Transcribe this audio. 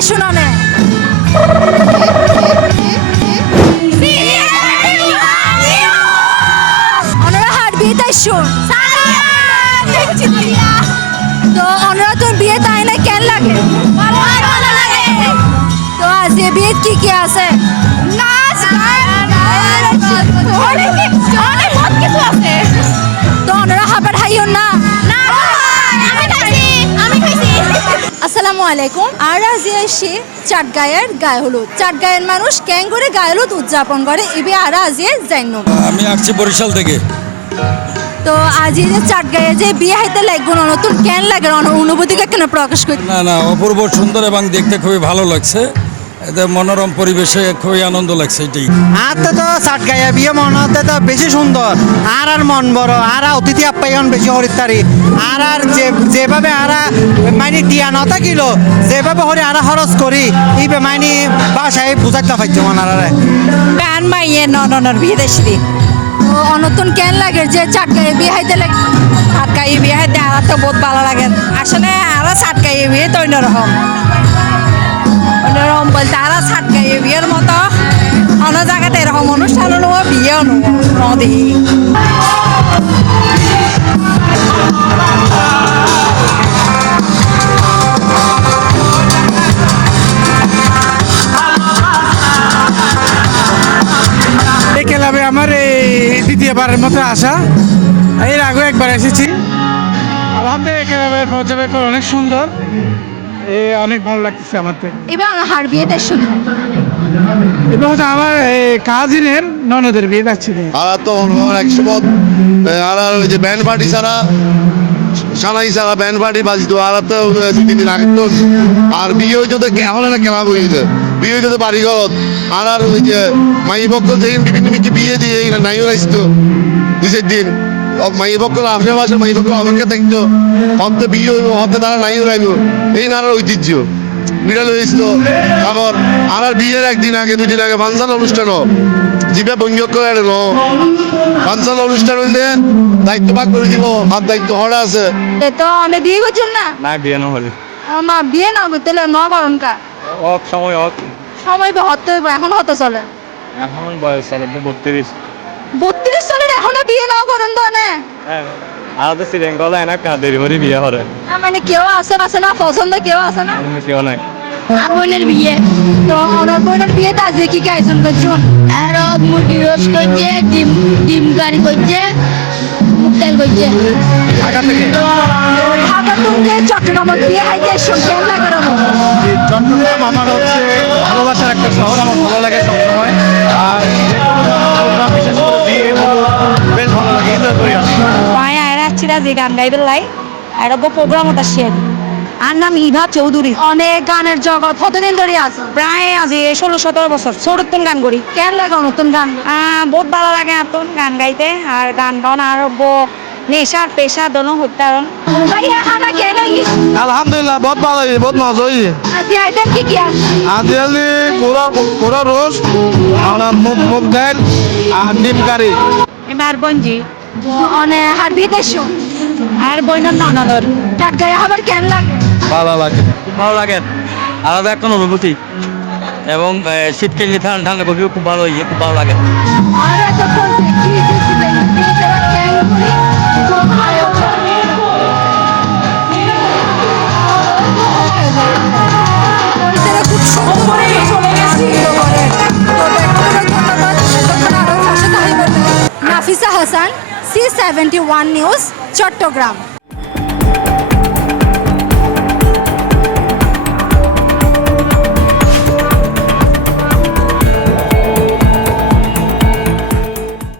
শোনা নে ওনারা তো ওনারা তোর বিয়ে কেন লাগে? তো আজ বিয়ে কি কি আছে? আলাইকুম। আর আজ এসে চাটগাঁয়ের গায়ে হলুদ। চাটগায়ের মানুষ ক্যাং করে গায়ে হলুদ উদযাপন করে। এবি আর আজ জাইন। আমি আসছি বরিশাল থেকে। তো আজ যে চাটগাঁয়ে যে বিয়ে হাইতে লাগবো না নতুন ক্যান লাগে? অনুভূতিকে কেন প্রকাশ করতে না না অপূর্ব সুন্দর এবং দেখতে খুবই ভালো লাগছে। এতে মনোরম পরিবেশে খুবই আনন্দ লাগছে এটাই আর তো তো চাট গাইয়া বিয়ে মনে হতে তো বেশি সুন্দর। আর আর মন বড় আর আর অতিথি আপ্যায়ন বেশি হরিতারি আর আর যে যেভাবে আর মাইনি দিয়া ন থাকিল যেভাবে হরি আর খরচ করি এই মাইনি বাসায় বুঝাইতে পারছে মনারে গান মাইয়ে নননের বিয়ে দেশি তো নতুন কেন লাগে যে চাটগাঁয়ে বিয়ে হাইতে লাগে সাতকাই বিয়ে হাতে আর তো বহুত ভালো লাগে। আসলে আর সাতকাই বিয়ে তো অন্যরকম। বলতে আর সাতকাই বিয়ের মতো। অন্য জায়গাতে এরকম অনুষ্ঠান নেব বিয়েও নেব নদী। ক্লাবে আমার এই দ্বিতীয়বারের মতো আসা। এর আগেও একবার এসেছি। আলহামদুলিল্লাহ ক্লাবের পর্যবেক্ষণ অনেক সুন্দর। এ অনেক ভালো লাগতেছে আমার তো এবার হার বিয়ে তাই শুনে এবার হচ্ছে আমার এই কাজিনের ননদের বিয়ে যাচ্ছি। আর তো এক সময় আর আর ওই যে ব্যান্ড পার্টি ছাড়া সানাই ছাড়া ব্যান্ড পার্টি বাজিত আর তো দিন আগে তো আর বিয়ে হইতে তো এখন না খেলা হইতে। বিয়ে হইতে তো বাড়ি ঘর। আর আর ওই যে মাই পক্ষ থেকে বিভিন্ন বিয়ে দিয়ে এই নাইও রাইতো দুই দিন। মাসে মাই পক্ষ অপেক্ষা থাকতো হতে বিয়ে হইব হতে তারা নাইও রাইব এই নানার ঐতিহ্য। বিড়াল হয়েছিল আবার আর আর বিয়ের একদিন আগে দুই দিন আগে ফাংশন অনুষ্ঠান জিবে বঞ্জক করে আনল ফাংশন অনুষ্ঠান হইলে দায়িত্ব ভাগ করে দিব আর দায়িত্ব হরে আছে। তো আমি বিয়ে করছেন না? না বিয়ে না হলে। মা বিয়ে না করতে ন করুন কা? অফ সময় অফ সময় তো হতে এখন হতে চলে। এখন বয়স চলে বত্রিশ। বত্রিশ সালের এখনও বিয়ে না। করেন তো না তো শ্রীলঙ্কা এনা কাঁদের ভরে বিয়ে করে মানে কেউ আসে আসে না পছন্দ কেউ আসে না? কেউ নাই। বোনের বিয়ে। তো ওনার বোনের বিয়েতে আজকে কি কি আয়োজন করছেন আর মুরগি রোস্ট করছে ডিম ডিম কারি করছে মুগ ডাল করছে। ঢাকা থেকে। চট্টগ্রাম বিয়ে হাইতে না কেন চট্টগ্রাম আমার হচ্ছে ভালোবাসার একটা শহর আমার ভালো লাগে সবসময়। আর যে গান গাইতে লাই আর প্রোগ্রাম ওটা আর নাম ইভা চৌধুরী। অনেক গানের জগৎ কতদিন ধরে আছে? প্রায় আজ ষোলো সতেরো বছর। ছোটতন গান করি। কেন লাগে নতুন গান? বহুত ভালো লাগে নতুন গান গাইতে আর গান গান আর ব- নেশার পেশা দোনো হত্যারণ লাগি আলহামদুলিল্লাহ বহুত ভালো হয়েছে বহুত মজা হয়েছে। আজকে আইটেম কি কি কোরা কোরা রোজ আর মুগ মুগ ডাল আর ডিম কারি। এবার বঞ্জি অনে হার বিয়েতে শুন আর বইনার ননদর টাটগায়ে আবার কেন লাগে? ভালো লাগে। ভালো লাগে। আলাদা একটা অনুভূতি। এবং শীতকালে ঠান্ডা ঠান্ডা কফিও খুব ভালো ইয়ে খুব ভালো লাগে। Nafisa Hasan C seventy one news. Chattogram.